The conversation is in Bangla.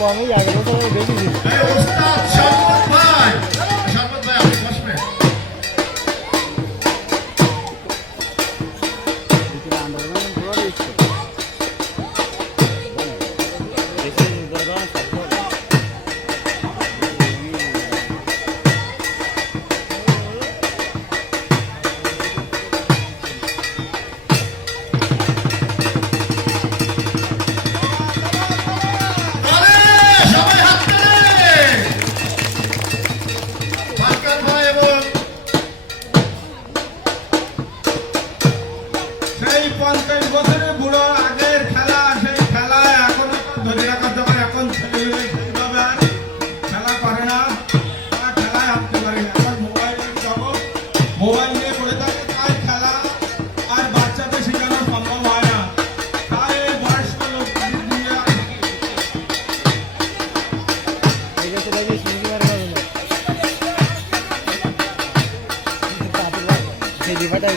কমই আগে বছর দেখেছি। ওস্তাদ শরবত ভাই, শরবত ভাই আপনি বসবেন। সবাই হাত তালি। ভাস্কর ভাই এবং সেই 50 বছরের বুড়ো আগের খেলা, সেই খেলা এখনো ধরে রাখার জন্য এখন ছেলেমেয়ে সেইভাবে আর খেলা করে না, তারা খেলায় হাঁটতে পারে না। এখন মোবাইলের জগৎ, মোবাইল নিয়ে পড়ে থাকে, তাই খেলা আর বাচ্চাদের শেখানো সম্ভব হয় না। তাই এই বয়স্ক লোকদের দিয়ে ঠিক আছে দেখি শুনতে পারে না। সেই দিবাটাই